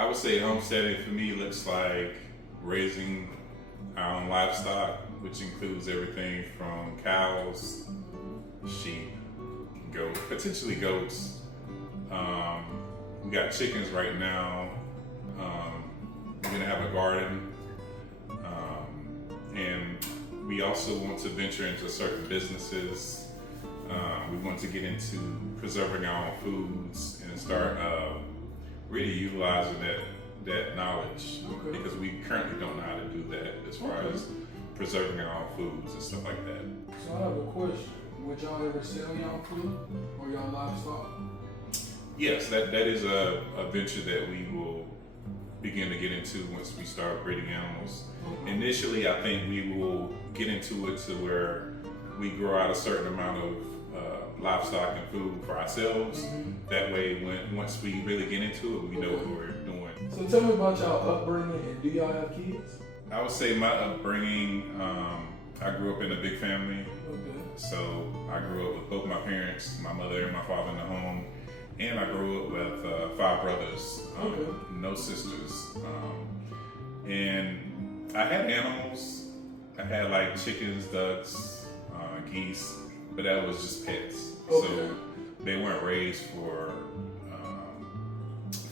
I would say homesteading for me looks like raising our own livestock, which includes everything from cows, sheep, potentially goats. We got chickens right now. We're gonna have a garden, and we also want to venture into certain businesses. We want to get into preserving our own foods and start really utilizing that knowledge, because we currently don't know how to do that as far as preserving our own foods and stuff like that. So I have a question. Would y'all ever sell y'all food or y'all livestock? Yes, that is a venture that we will begin to get into once we start breeding animals. Initially, I think we will get into it to where we grow out a certain amount of livestock and food for ourselves. That way, once we really get into it, we know what we're doing. So tell me about y'all upbringing, and do y'all have kids? I would say my upbringing, I grew up in a big family. So I grew up with both my parents, my mother and my father in the home. And I grew up with 5 brothers, no sisters. And I had animals. I had like chickens, ducks, geese, but that was just pets. So they weren't raised for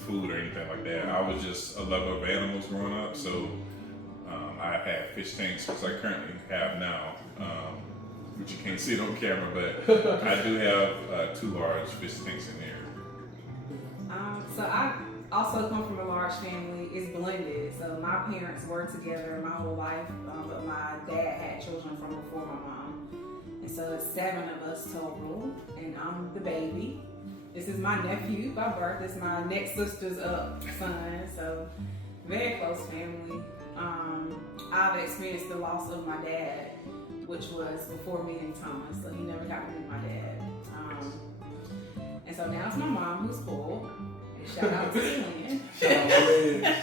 food or anything like that. I was just a lover of animals growing up. So I had fish tanks, which I currently have now, which you can't see it on camera, but I do have 2 large fish tanks in there. So I also come from a large family. It's blended. So my parents were together my whole life, but my dad had children from before my mom. And so it's 7 of us total, and I'm the baby. This is my nephew by birth. This is my next sister's son. So very close family. I've experienced the loss of my dad, which was before me and Thomas. So he never got to meet my dad. And so now it's my mom who's spoiled. Shout out to Lynn. Shout out to Lynn.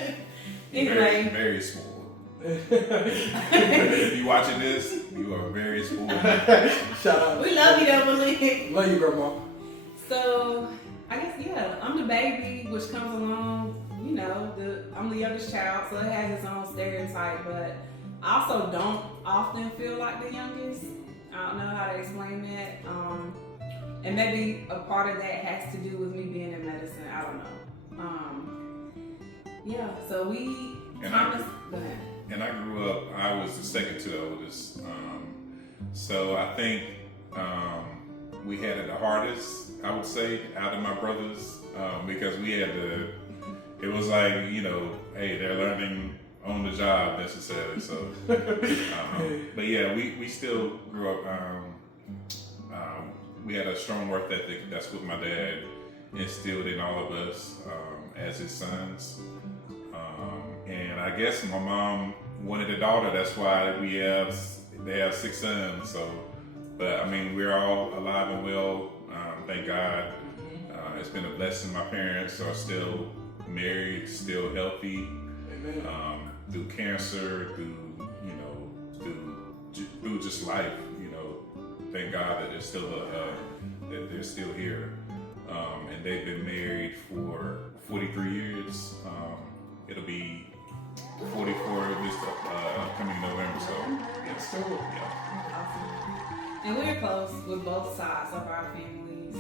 Anyway. Very spoiled. If you watching this, you are very spoiled. Shout out. We love you though, Lynn. Love you, Grandma. So, I guess, I'm the baby, which comes along, I'm the youngest child, so it has its own stereotype, but I also don't often feel like the youngest. I don't know how to explain that. And maybe a part of that has to do with me being in medicine. I don't know. So go ahead. And I grew up, I was the second to the oldest. So I think we had it the hardest, I would say, out of my brothers, because we had it was like, hey, they're learning on the job necessarily. So, but yeah, we still grew up, we had a strong work ethic. That's what my dad instilled in all of us as his sons. And I guess my mom wanted a daughter. That's why they have 6 sons. So, but I mean, we're all alive and well. Thank God. It's been a blessing. My parents are still married, still healthy. Through cancer, through just life. Thank God that they're still here, and they've been married for 43 years. It'll be 44 this coming November. So Awesome. And we're close with both sides of our families,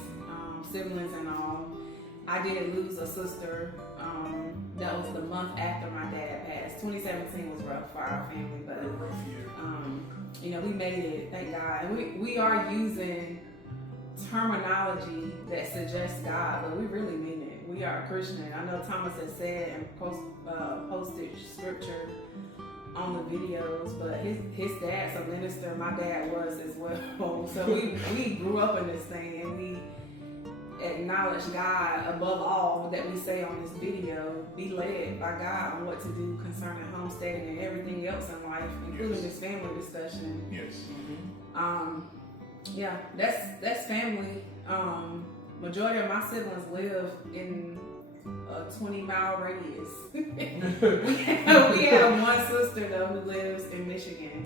siblings and all. I did lose a sister. That was the month after my dad passed. 2017 was rough for our family, but we made it, thank God. And we are using terminology that suggests God, but we really mean it. We are Christian. I know Thomas has said and posted scripture on the videos, but his dad's a minister. My dad was as well. So we grew up in this thing, and we acknowledge God above all that we say on this video. Be led by God on what to do concerning homesteading and everything else in life, including this family discussion. Yes. That's family. Majority of my siblings live in a 20-mile radius. we have one sister though who lives in Michigan,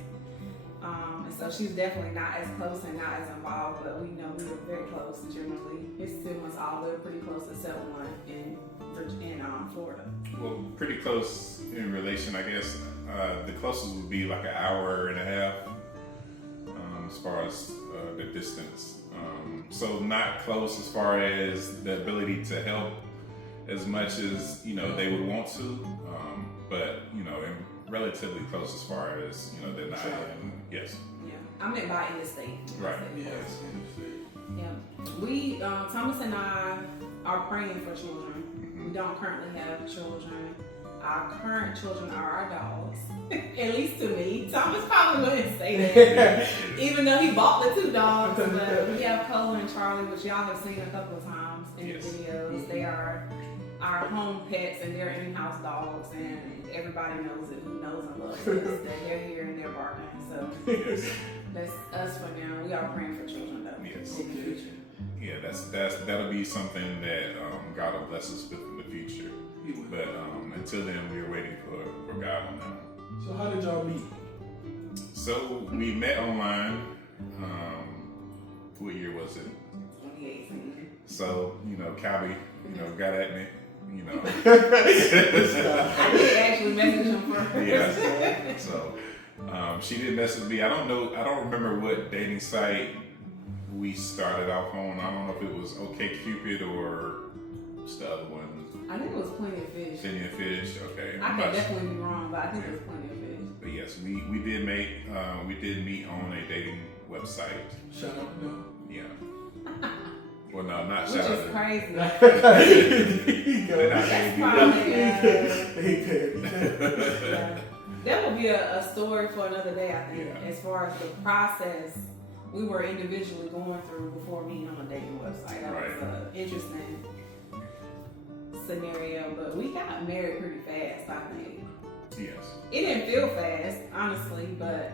And so she's definitely not as close and not as involved, but we know we were very close generally. His siblings all live pretty close except one in Florida. Well, pretty close in relation, I guess. The closest would be like an hour and a half as far as the distance. So not close as far as the ability to help as much as, you know, they would want to, but, you know, and relatively close as far as, you know, they're not in, yes. Yeah, I meant by in the state. Right. Yes. Yeah. We, Thomas and I are praying for children. We don't currently have children. Our current children are our dogs. At least to me. Thomas probably wouldn't say that. Even though he bought the 2 dogs. But we have Cole and Charlie, which y'all have seen a couple of times in the videos. They are our home pets and they're in-house dogs, and everybody knows it who knows and loves us. That they're here and they're barking. So that's us for now. We are praying for children though. Yes. In the future. Yeah, that'll be something that God will bless us with in the future. But until then, we are waiting for God on that. So how did y'all meet? So we met online. What year was it? 2018. So, you know, Calby, you know, got at me, you know. I did actually message him first. Yeah. So she did message me. I don't remember what dating site we started off on. I don't know if it was OkCupid or what's the other one? I think it was Plenty of Fish. Plenty of Fish, okay. I could definitely be wrong, but I think it was Plenty of Fish. But yes, we did meet on a dating website. Shout out, no. Yeah. Well, no, not Which shout out. is crazy. They're not That's probably, Yeah. that would be a story for another day, I think. Yeah. As far as the process we were individually going through before meeting on a dating website. That was an interesting scenario, but we got married pretty fast, I think. Yes. It didn't feel fast, honestly, but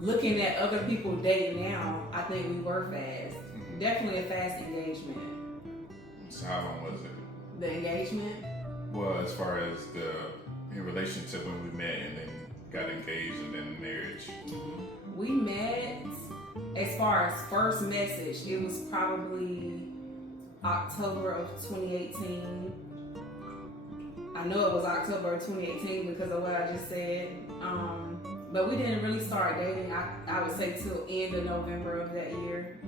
looking at other people dating now, I think we were fast. Definitely a fast engagement. So how long was it? The engagement? Well, as far as in relation to when we met and then got engaged and then marriage. We met, as far as first message, it was probably October of 2018. I know it was October of 2018 because of what I just said. But we didn't really start dating, I would say, till end of November of that year.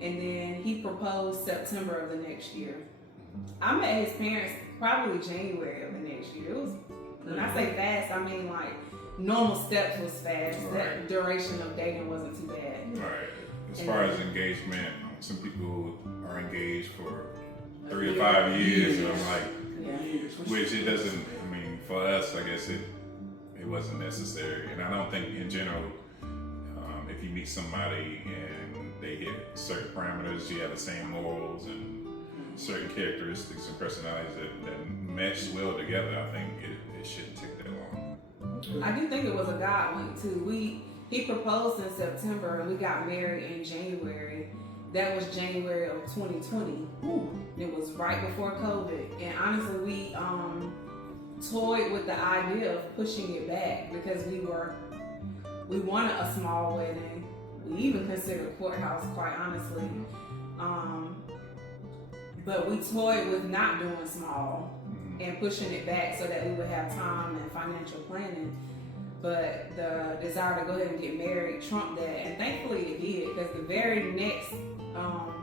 And then he proposed September of the next year. I met his parents probably January of the next year. It was, when I say fast, I mean like normal steps was fast. That duration of dating wasn't too bad. Right. As far as engagement, some people are engaged for 3 to 5 years, and I'm like, which it doesn't. I mean, for us, I guess it wasn't necessary. And I don't think in general, if you meet somebody and they hit certain parameters, you have the same morals and certain characteristics and personalities that mesh well together, I think it shouldn't take that long. I do think it was a God link too. He proposed in September and we got married in January. That was January of 2020. It was right before COVID. And honestly, we toyed with the idea of pushing it back because we wanted a small wedding. We even considered courthouse, quite honestly. But we toyed with not doing small and pushing it back so that we would have time and financial planning. But the desire to go ahead and get married trumped that, and thankfully it did, because the very next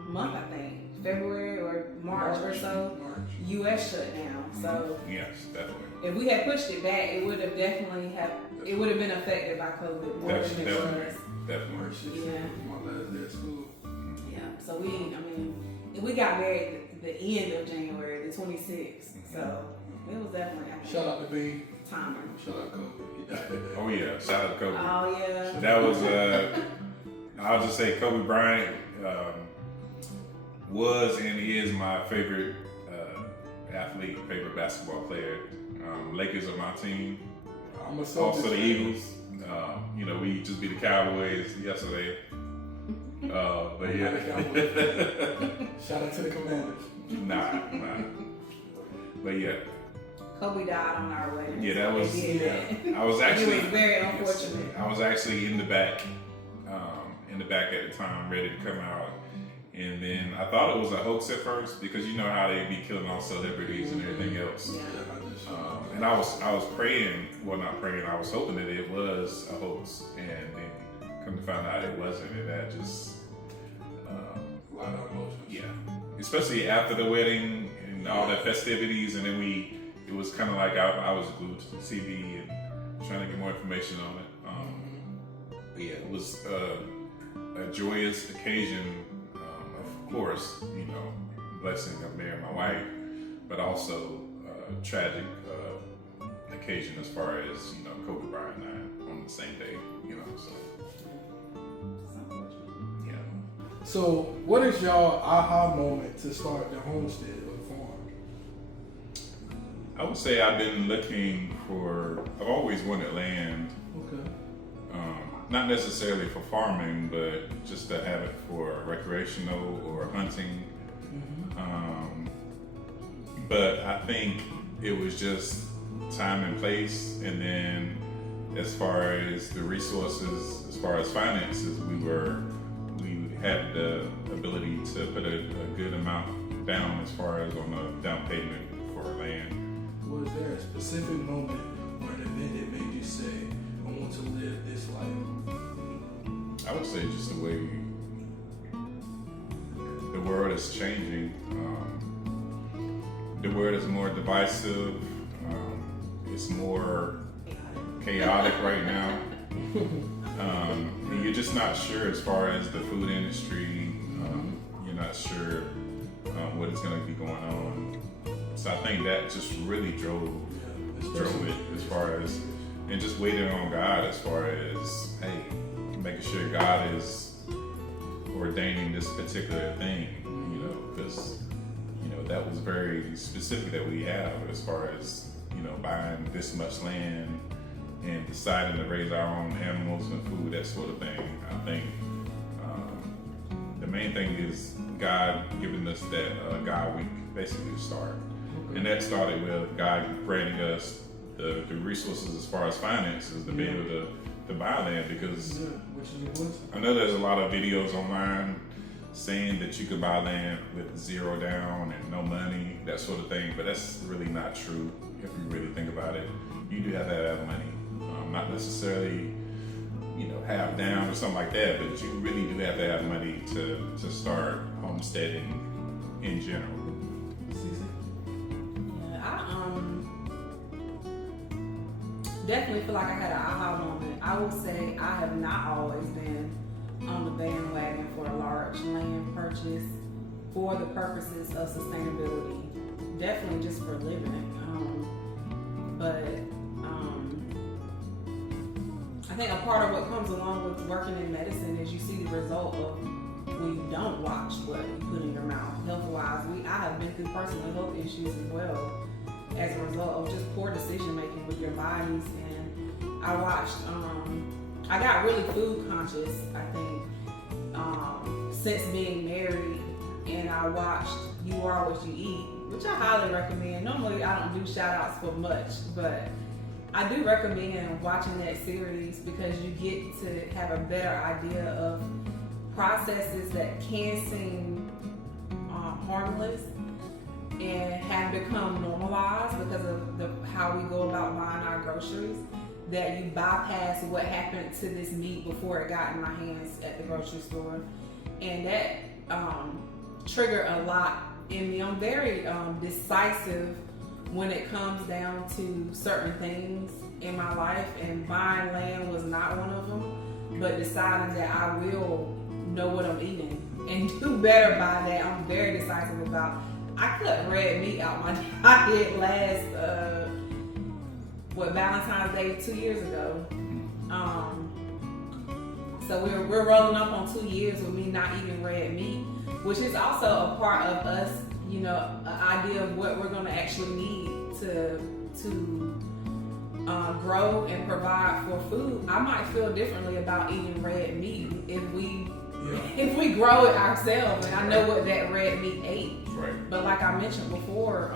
month, I think, February or March or so, U.S. shut down. So yes, definitely. If we had pushed it back, it would have definitely been affected by COVID more than it was. Definitely. Yeah. My last day at school. Yeah. So we got married the end of January, the 26th. So it was definitely, I think, Shout out to B. timer. Shout out Kobe. Oh yeah, shout out Kobe. Oh yeah. That was I'll just say Kobe Bryant was and is my favorite athlete, favorite basketball player. Lakers are my team. Also the Eagles. You know, we just beat the Cowboys yesterday. But yeah. Shout out to the Commanders. Nah. But yeah. Kobe died on our wedding. Yeah, that was. They did that. I was actually. It was very unfortunate. I was actually in the back at the time, ready to come out. And then I thought it was a hoax at first because you know how they be killing all celebrities and everything else. Yeah. And I was praying, well not praying, I was hoping that it was a hoax, and then come to find out it wasn't, and that just A lot of emotions. yeah, especially after the wedding and all the festivities, and then it was kind of like I was glued to the TV and trying to get more information on it. But yeah, it was a joyous occasion, of course, you know, blessing of marrying my wife, but also a tragic occasion as far as, you know, Kobe Bryant died on the same day, you know, so yeah. So, what is y'all aha moment to start the homestead or the farm? I would say I've been looking I've always wanted land. Okay. Not necessarily for farming, but just to have it for recreational or hunting. But I think it was just time and place, and then as far as the resources, as far as finances, we had the ability to put a good amount down as far as on the down payment for land. Was there a specific moment or an event that made you say, I want to live this life? I would say just the way the world is changing. The world is more divisive. It's more chaotic right now. And you're just not sure as far as the food industry. You're not sure what is going to be going on. So I think that just really drove it as far as, and just waiting on God as far as, hey, making sure God is ordaining this particular thing, you know, because, you know, that was very specific that we have as far as, you know, buying this much land and deciding to raise our own animals and food, that sort of thing. I think the main thing is God giving us that God week basically to start. And that started with God granting us the resources as far as finances to be able to buy land, because I know there's a lot of videos online saying that you could buy land with zero down and no money, that sort of thing, but that's really not true if you really think about it. You do have to have money, not necessarily, you know, half down or something like that, but you really do have to have money to start homesteading in general. Definitely feel like I had an aha moment. I would say I have not always been on the bandwagon for a large land purchase for the purposes of sustainability. Definitely just for living. But I think a part of what comes along with working in medicine is you see the result of when you don't watch what you put in your mouth. Health-wise, I have been through personal health issues as well, as a result of just poor decision making with your bodies. And I watched, I got really food conscious, I think, since being married, and I watched You Are What You Eat, which I highly recommend. Normally I don't do shout outs for much, but I do recommend watching that series because you get to have a better idea of processes that can seem harmless and have become normalized because of how we go about buying our groceries, that you bypass what happened to this meat before it got in my hands at the grocery store. And that triggered a lot in me. I'm very decisive when it comes down to certain things in my life, and buying land was not one of them, but deciding that I will know what I'm eating and do better by that. I'm very decisive about. I cut red meat out my diet last Valentine's Day 2 years ago. So we're rolling up on 2 years with me not eating red meat, which is also a part of us, you know, an idea of what we're going to actually need to grow and provide for food. I might feel differently about eating red meat if we grow it ourselves, and I know what that red meat ate. Right. But like I mentioned before,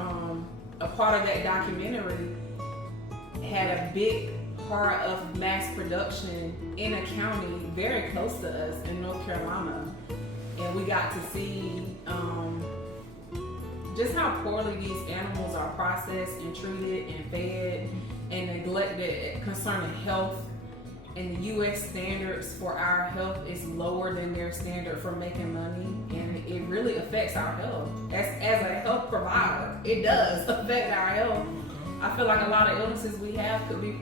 a part of that documentary had a big part of mass production in a county very close to us in North Carolina. And we got to see just how poorly these animals are processed and treated and fed and neglected concerning health. And the U.S. standards for our health is lower than their standard for making money, and it really affects our health. As a health provider, it does affect our health. I feel like a lot of illnesses we have could be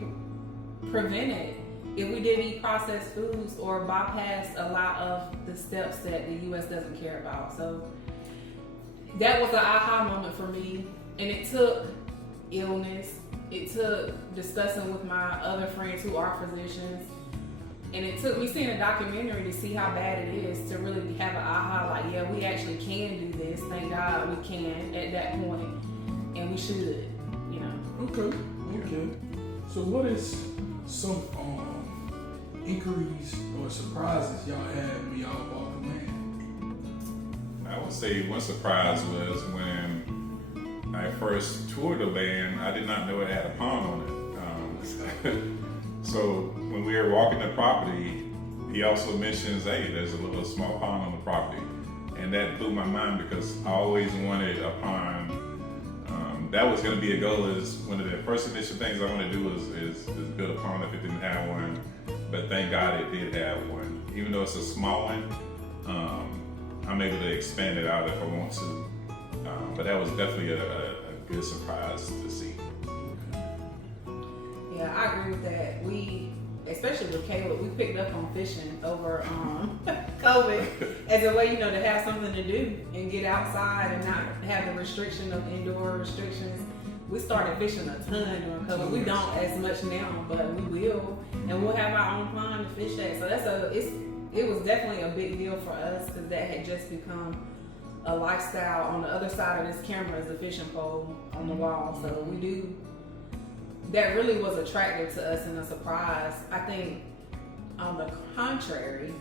prevented if we didn't eat processed foods or bypass a lot of the steps that the U.S. doesn't care about. So that was an aha moment for me, and it took illness. It took discussing with my other friends who are physicians, and it took me seeing a documentary to see how bad it is to really have an aha, like, yeah, we actually can do this. Thank God we can at that point, and we should, you know. Okay. So what is some inquiries or surprises y'all had when y'all bought the land? I would say one surprise was when I first toured the land, I did not know it had a pond on it. So when we were walking the property, he also mentions, hey, there's a little small pond on the property. And that blew my mind because I always wanted a pond. That was going to be a goal. Is one of the first initial things I want to do is build a pond if it didn't have one. But thank God it did have one. Even though it's a small one, I'm able to expand it out if I want to. But that was definitely a good surprise to see. Yeah, I agree with that. Especially with Caleb, we picked up on fishing over COVID as a way, you know, to have something to do and get outside and not have the restriction of indoor restrictions. We started fishing a ton during COVID. We don't as much now, but we will, and we'll have our own pond to fish at. So it was definitely a big deal for us because that had just become a lifestyle. On the other side of this camera is a fishing pole on the wall, so we do. That really was attractive to us and a surprise. I think, on the contrary,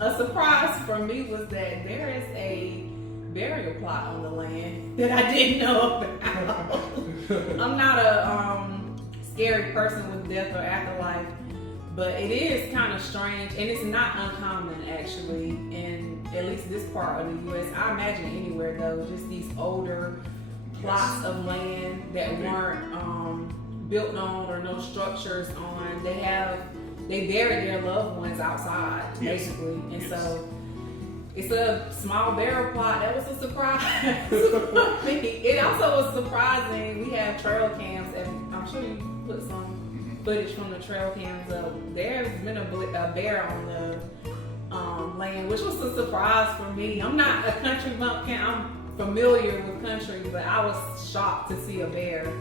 a surprise for me was that there is a burial plot on the land that I didn't know about. I'm not a scary person with death or afterlife, but it is kind of strange, and it's not uncommon actually in at least this part of the U.S. I imagine anywhere though, just these older plots of land that weren't built on or no structures on. They buried their loved ones outside, basically. And so it's a small burial plot. That was a surprise for me. It also was surprising. We have trail cams, and I'm sure you put some footage from the trail cams up. There's been a bear on the land, which was a surprise for me. I'm not a country bumpkin. I'm familiar with country, but I was shocked to see a bear.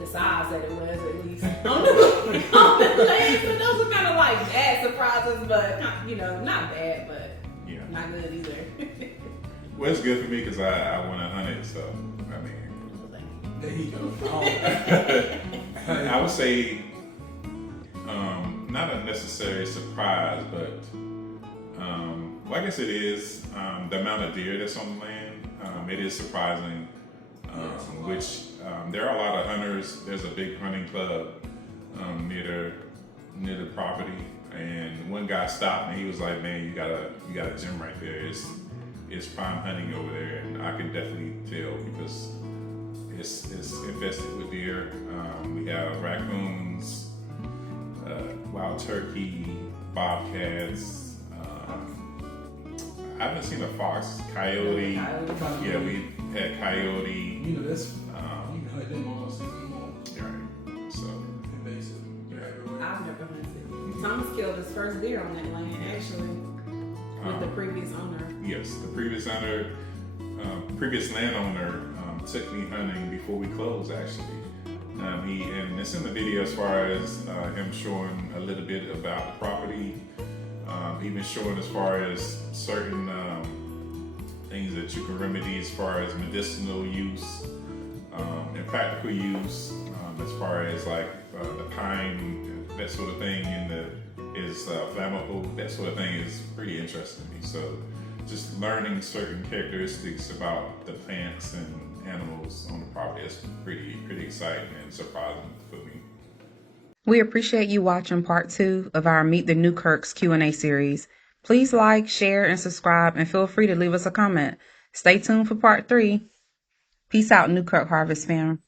The size that it was, at least on the land. So those are kind of like bad surprises, but you know, not bad, but not good either. Well, it's good for me because I want to hunt it, so I mean, there you go. I would say not a necessary surprise, but well, I guess it is the amount of deer that's on the land. It is surprising. Which there are a lot of hunters. There's a big hunting club near the property, and one guy stopped me. He was like, "Man, you got a gym right there. It's prime hunting over there," and I can definitely tell because it's infested with deer. We have raccoons, wild turkey, bobcats. I haven't seen a fox, coyote. Yeah, we had coyote. You know, that's you can hunt them all season long. Right. So invasive. I've never hunted. Thomas killed his first deer on that land, actually, with the previous owner. Yes, the previous owner, previous landowner took me hunting before we closed. Actually, and it's in the video as far as him showing a little bit about the property. Even showing as far as certain things that you can remedy as far as medicinal use and practical use, as far as like the pine, that sort of thing, and is flammable. That sort of thing is pretty interesting to me. So just learning certain characteristics about the plants animals on the property. That's pretty exciting and surprising for me. We appreciate you watching part 2 of our Meet the Newkirks Q&A series. Please like, share, and subscribe, and feel free to leave us a comment. Stay tuned for part 3. Peace out, Newkirk Harvest Farm.